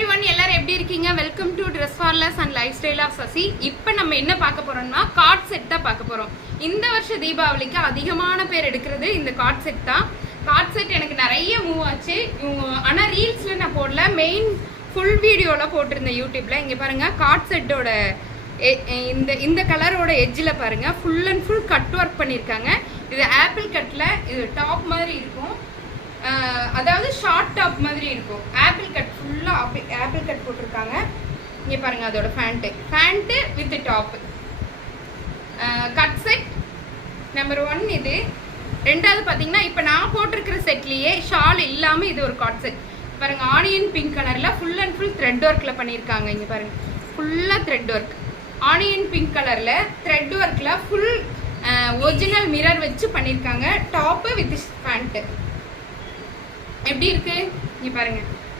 everyone, எல்லாரும் எப்படி இருக்கீங்க? Welcome to Dress for Less and Lifestyle of Sasi. இப்போ நம்ம என்ன பார்க்க போறோம்னா கார்ட் செட் தான் பார்க்க போறோம். இந்த வருஷ தீபாவளிக்கு அதிகமான பேர் எடுக்கிறது இந்த கார்ட் செட் தான். கார்ட் செட் எனக்கு நிறைய மூவ் ஆச்சு. ஆனா ரீல்ஸ்ல நான் போடல, மெயின் ஃபுல் வீடியோல போட்டிருந்தேன் யூடியூப்ல. இங்க பாருங்க கார்ட் செட்டோட இந்த கலரோட எட்ஜில் பாருங்க full and full cut work பண்ணியிருக்காங்க. இது ஆப்பிள் கட்ல இது டாப் மாதிரி இருக்கும், அதாவது ஷார்ட் டாப் மாதிரி இருக்கும். ஆப்பிள் கட் ஃபுல்லாக ஆப்பிள் கட் போட்டிருக்காங்க. இங்கே பாருங்க அதோட pant with top. Cut set number 1 இது. ரெண்டாவது பார்த்தீங்கன்னா இப்போ நான் போட்டிருக்கிற செட்லேயே ஷால் இல்லாமல் இது ஒரு காட் செட் பாருங்க. ஆனியன் பிங்க் கலரில் ஃபுல் அண்ட் ஃபுல் த்ரெட் ஒர்க்கில் பண்ணியிருக்காங்க. இங்கே பாருங்க ஃபுல்லாக த்ரெட் ஒர்க். ஆனியன் பிங்க் கலரில் த்ரெட் ஒர்க்கில் ஃபுல் ஒரிஜினல் மிரர் வச்சு பண்ணியிருக்காங்க. டாப்பு வித் பேண்ட்டு எப்படி இருக்கு இங்க பாருங்க.